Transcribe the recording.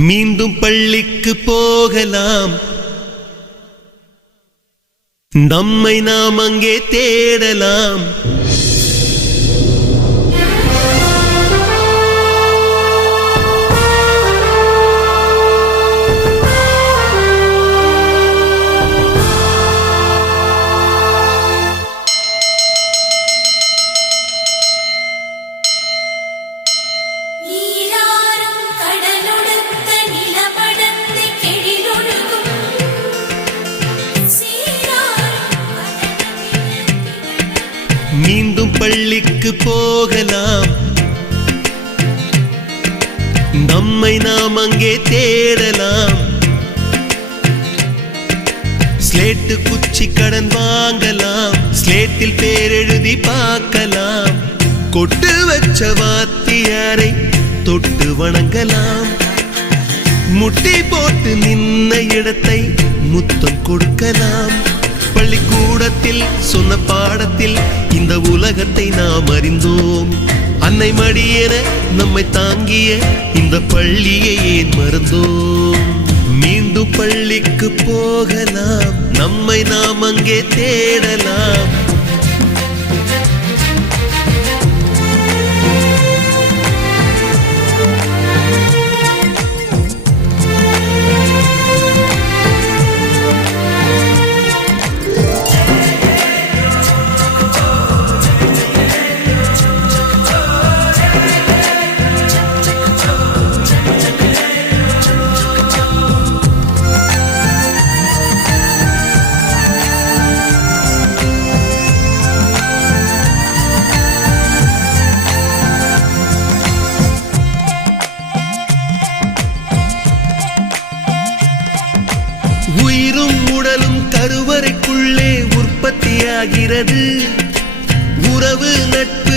மீண்டும் பள்ளிக்கு போகலாம், நம்மை நாம் அங்கே தேடலாம். மீண்டும் பள்ளிக்கு போகலாம், நம்மை நாம் அங்கே தேடலாம். ஸ்லேட்டு குச்சி கடன் வாங்கலாம், ஸ்லேட்டில் பேர் எழுதி பார்க்கலாம். கொட்டு வச்ச வாத்தியாரை தொட்டு வணங்கலாம். முட்டி போட்டு நின்ன இடத்தை முத்தம் கொடுக்கலாம். பள்ளிக்கூடத்தில் சொன்ன பாடத்தில் இந்த உலகத்தை நாம் அறிந்தோம். அன்னை மடியென நம்மை தாங்கிய இந்த பள்ளியை ஏன் மறந்தோம்? மீண்டும் பள்ளிக்கு போகலாம், நம்மை நாம் அங்கே தேடலாம். உயிரும் உடலும் கருவறைக்குள்ளே உற்பத்தியாகிறது. உறவு நட்பு